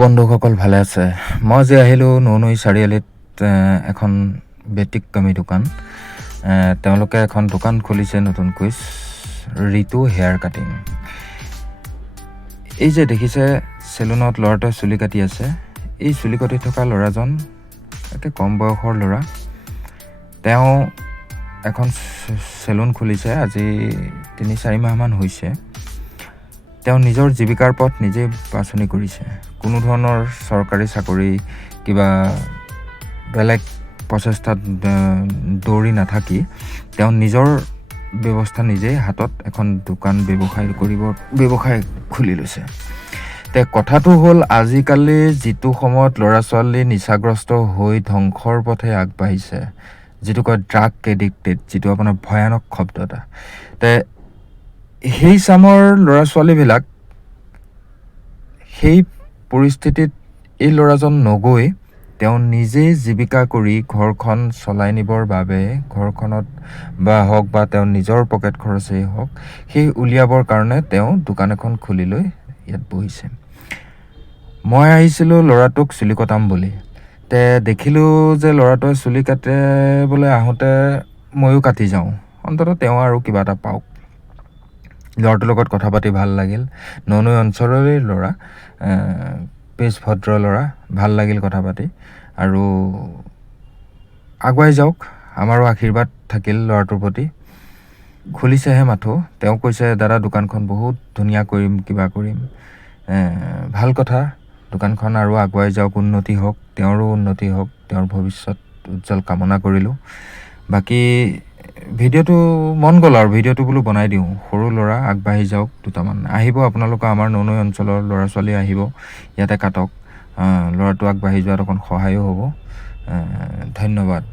বন্ধুসকল ভালে আছে। মই যে আহিলোঁ নৈ চাৰিআলিত এখন বেটিক কামি দোকান। তেওঁলোকে এখন দোকান খুলিছে নতুনকৈ, ঋতু হেয়াৰ কাটিং। এই যে দেখিছে চেলুনত ল'ৰাটোৱে চুলি কাটি আছে, এই চুলি কাটি থকা ল'ৰাজন একে কম বয়সৰ ল'ৰা। তেওঁ এখন চেলুন খুলিছে, আজি ৩-৪ মাহমান হৈছে। তেওঁ নিজৰ জীৱিকাৰ পথ নিজেই বাছনি কৰিছে। কোনো ধৰণৰ চৰকাৰী চাকৰি কিবা বেলেগ প্ৰচেষ্টাত দৌৰি নাথাকি তেওঁ নিজৰ ব্যৱস্থা নিজেই হাতত এখন দোকান ব্যৱসায় খুলি লৈছে। কথাটো হ'ল, আজিকালি যিটো সময়ত ল'ৰা ছোৱালী নিচাগ্ৰস্ত হৈ ধ্বংসৰ পথে আগবাঢ়িছে, যিটো কয় ড্ৰাগ এডিক্টেড, যিটো আপোনাৰ ভয়ানক শব্দ এটা, সেই চামৰ ল'ৰা ছোৱালীবিলাক সেই পৰিস্থিতিত এই ল'ৰাজন নগৈ তেওঁ নিজেই জীৱিকা কৰি ঘৰখন চলাই নিবৰ বাবে, ঘৰখনত হওক বা তেওঁ নিজৰ পকেট খৰচেই হওক, সেই উলিয়াবৰ কাৰণে তেওঁ দোকান এখন খুলি লৈ ইয়াত বহিছে। মই আহিছিলোঁ ল'ৰাটোক চুলি কটাম বুলি, দেখিলোঁ যে ল'ৰাটোৱে চুলি কাটিবলৈ আহোঁতে ময়ো কাটি যাওঁ, অন্ততঃ তেওঁ আৰু কিবা এটা পাওক। ল'ৰাটোৰ লগত কথা পাতি ভাল লাগিল। নৈ অঞ্চলৰে ল'ৰা, বেছ ভদ্ৰ ল'ৰা, ভাল লাগিল কথা পাতি। আৰু আগুৱাই যাওক, আমাৰো আশীৰ্বাদ থাকিল ল'ৰাটোৰ প্ৰতি। খুলিছেহে মাথো, তেওঁ কৈছে দাদা দোকানখন বহুত ধুনীয়া কৰিম, কিবা কৰিম। ভাল কথা, দোকানখন আৰু আগুৱাই যাওক, উন্নতি হওক, তেওঁৰো উন্নতি হওক, তেওঁৰ ভৱিষ্যত উজ্জ্বল কামনা কৰিলোঁ। বাকী ভিডিঅ'টো মন গ'ল আৰু ভিডিঅ'টো বোলো বনাই দিওঁ। সৰু ল'ৰা, আগবাঢ়ি যাওক। দুটামান আহিব আপোনালোকৰ, আমাৰ নৈ অঞ্চলৰ ল'ৰা ছোৱালী আহিব, ইয়াতে কাটক। ল'ৰাটো আগবাঢ়ি যোৱাত অকণ সহায়ো হ'ব। ধন্যবাদ।